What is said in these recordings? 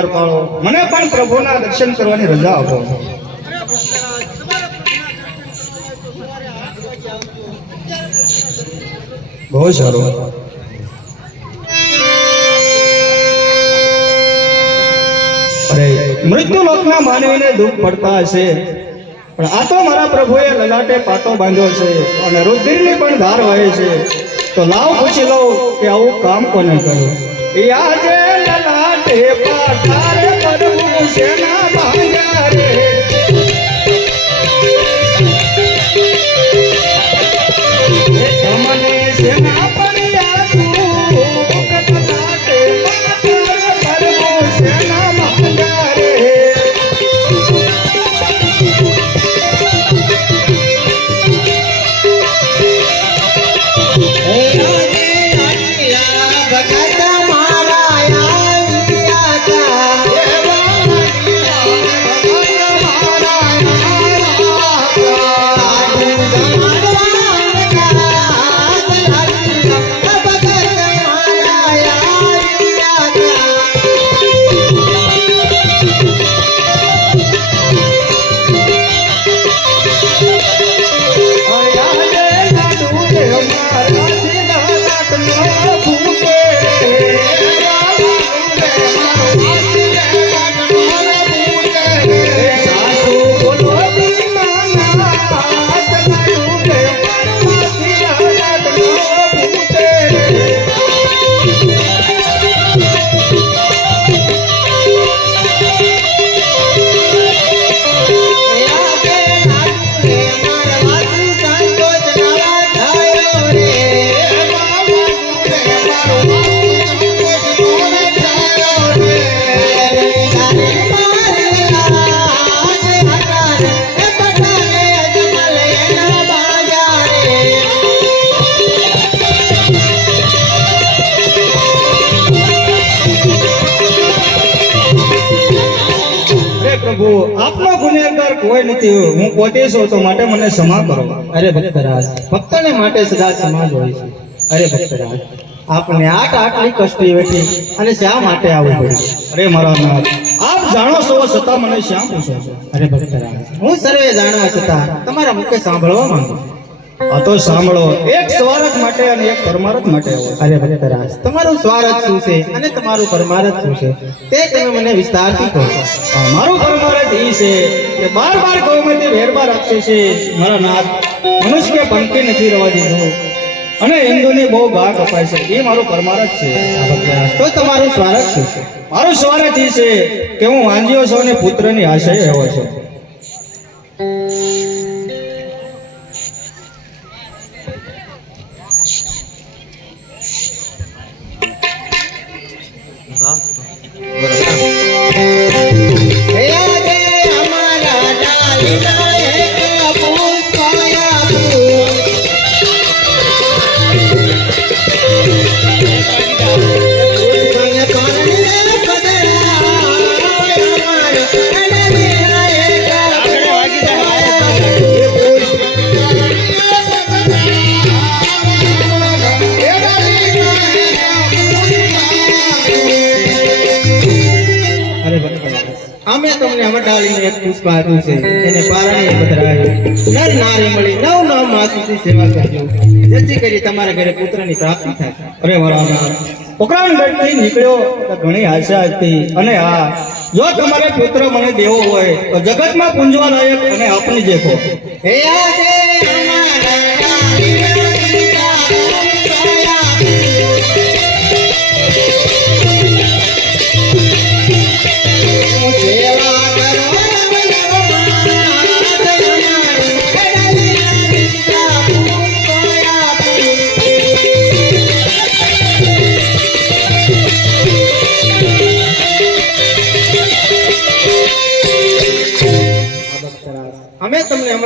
દ્વારપાળો મને પણ પ્રભુના દર્શન કરવાની રજા આપો. બહુ સારું. મૃત્યુ લોકના માનવીને દુઃખ પડતા હશે. પણ આ તો મારા પ્રભુએ લલાટે પાટો બાંધ્યો છે અને રુધિરની પણ ધાર વહે છે. તો લાવ પૂછી લઉં કે આવું કામ કોને કર્યું? આજે લલાટે પાટારે કરવું શેના બાંધ્યા નથી હું પોતે છું, તો માટે મને ક્ષમા કરો. અરે ભક્તરાજ, ભક્તને માટે સદા સમાજ હોય છે. અરે ભક્તરાજ, આપને આટ આટલી કષ્ટી વેઠી અને શા માટે આવવું પડ્યું અરે મારો નાથ, આપ જાણો છો છતાં મને શ્યા પૂછો છો? અરે ભક્તરાજ, હું સર્વે જાણવા છતાં તમારા મુખે સાંભળવા માંગુ. આ તો સાંભળો એક સ્વાર્થ માટે અને એક પરમાર્થ માટે અરે ભક્તરાજ. તમારું સ્વાર્થ શું છે અને તમારું પરમાર્થ શું છે તે તમે મને વિસ્તારથી કહો. મારું પરમાર્થ એ છે કે બાર બાર ગૌમતી વેરબા રાખશે છે. મારા નાથ મનુષ્ય પંક્તિ નથી રવા દીધું. અને હિન્દુની બહુ ભાગ અપાય છે. એ મારું પરમારથ છે. તો તમારું સ્વાર્થ શું છે? મારું સ્વાર્થ એ છે કે હું વાંજ્યો છું અને પુત્રની આશય રહ્યો છું. પુષ્પ છે. એને પારણીએ પધરાવ્યું નર નારી મળી નવ નવ માસ સુધી સેવા કરજો. જેથી કરી તમારા ઘરે પુત્રની પ્રાપ્તિ થાય. અરે નાથ પોકરાણગઢથી નીકળ્યો તો ઘણી આશા હતી. અને હા, જો તમારે પુત્ર મને દેવો હોય તો જગતમાં પૂંજવા લાયક અને આપની જેખો. હે આજે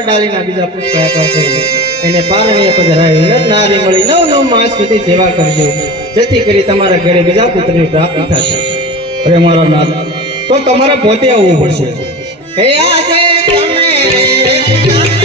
તમને અમરડાલીના બીજા પુષ્પ આપ્યા છે એને પારણીય પધરાવી નારી મળી, નવ નવ માસ સુધી સેવા કરજો. જેથી કરી તમારા ઘરે બીજા પુત્રની પ્રાપ્તિ થશે. અરે મારા નાથ, તો તમારે પોતે આવવું પડશે. હે આજે તમે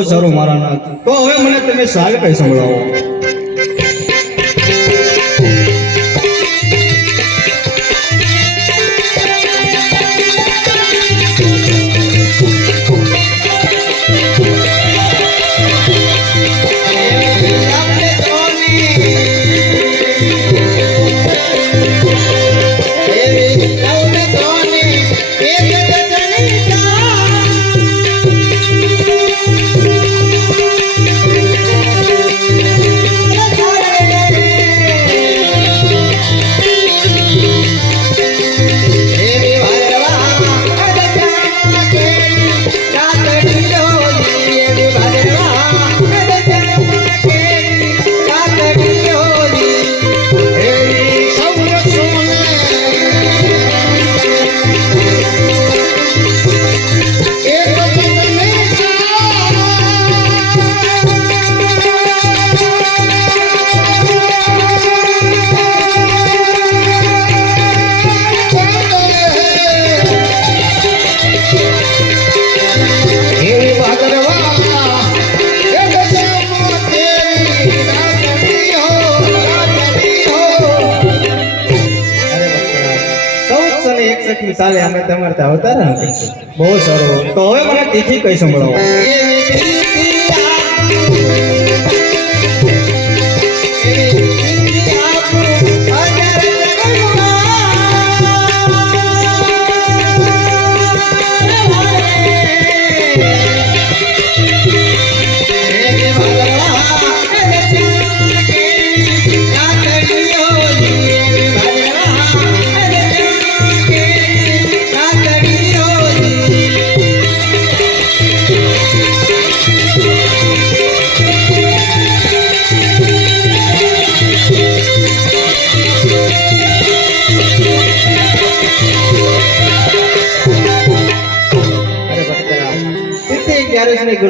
બહુ સારું મારા નાથ તો હવે મને તમે સાર કઈ સંભળાવો. સાલે અમે તમારે અવતારણ કરીશું બહુ સારું. તો હવે મને તીખી કઈ સંભળાવો?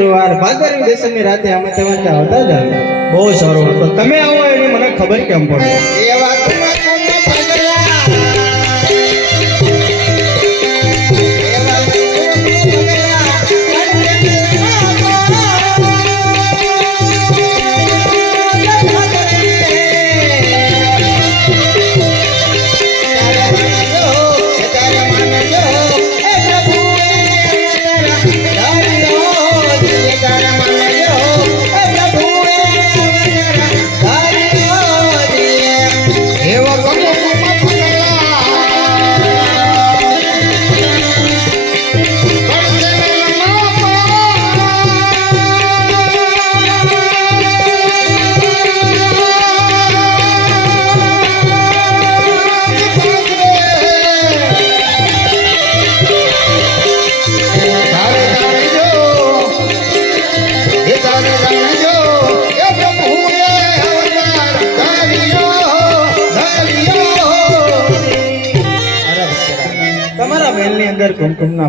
ગુરુવાર ભાદરવી દશમી રાતે અમે તમારે ત્યાં આવતા જ. બહુ સારું તો તમે આવો એની મને ખબર કેમ પડે એ કુમ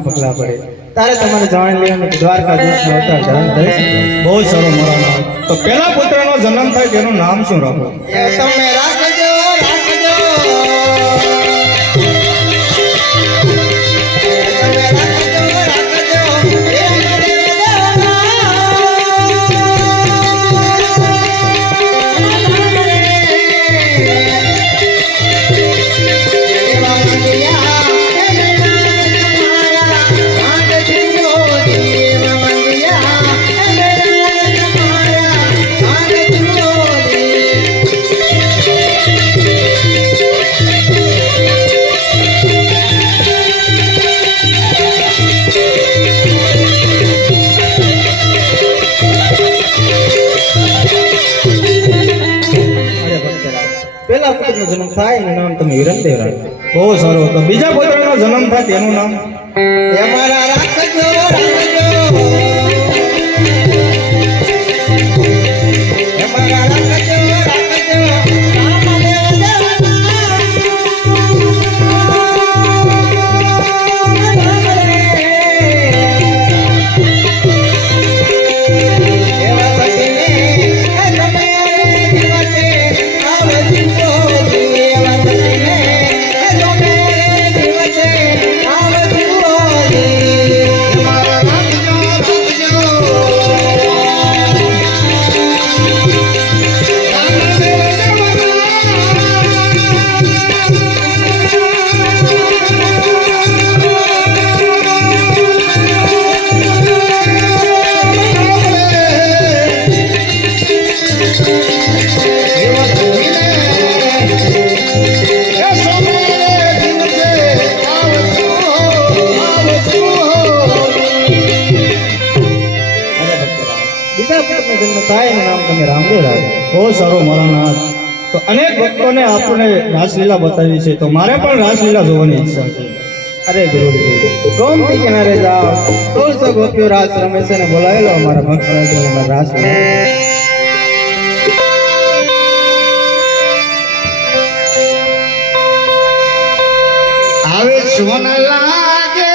કુમકુમના પગલા પડે. તારે તમારે જાણી લેવાનું દ્વારકા નો અવતાર ધારણ થઈ બહુ સારો મારા નામ તો પેલા પુત્રનો જન્મ થાય તેનું નામ શું રાખો? તમે રાખજો નામ તમે બહુ સારું તો બીજા પુત્રનો જન્મ થાય તેનું નામ? એ બહુ સારો મારા નાથ. તો અનેક ભક્તોને આપણે રાસલીલા બતાવી છે. તો મારે પણ રાસલીલા જોવાની ઈચ્છા છે. અરે જરૂર ગોમતી કિનારે જાઓ. તુલસો ગોપીઓ રાસ રમે છે ને બોલાવેલો અમારા ભક્ત રાસ આવે સોના લાગે.